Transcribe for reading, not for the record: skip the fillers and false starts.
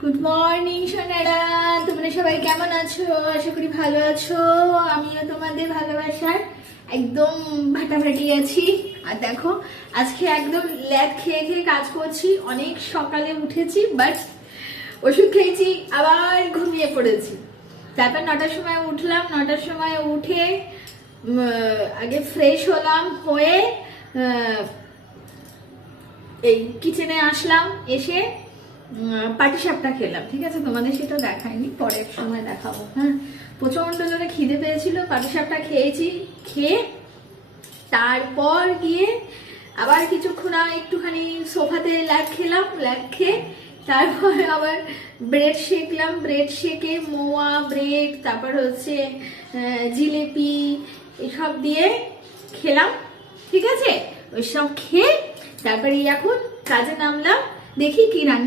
Good morning Sonara, তোমরা সবাই কেমন আছো? আশা করি ভালো আছো। আমিও তোমাদের ভালোবাসার একদম ফাটাফাটি আছি। আর দেখো আজকে একদম ল্যাদ খেয়ে খেয়ে কাজ করছি। অনেক সকালে উঠেছি, বাট ওষুধ খেয়েছি, আবার ঘুমিয়ে পড়েছি। তারপর 9টার সময় উঠলাম। 9টার সময় উঠে আগে ফ্রেশ হলাম, হয়ে এই কিচেনে আসলাম। এসে পাটিসাপটা খেলাম। ঠিক আছে, তোমাদের সেটা দেখাইনি, পরে এক সময় দেখাবো। হ্যাঁ, প্রচন্ড জোরে খিদে পেয়েছিল, পাটিসাপটা খেয়েছি। খেয়ে তারপর গিয়ে আবার কিছুক্ষণ একটুখানি সোফাতে ল্যাগ খেলাম। ল্যাগ খেয়ে তারপর আবার ব্রেড শেকলাম। ব্রেড শেকে মোয়া ব্রেড, তারপর হচ্ছে জিলেপি, এসব দিয়ে খেলাম। ঠিক আছে, ওইসব খেয়ে তারপরে এখন কাজে নামলাম। দেখি কি রান্না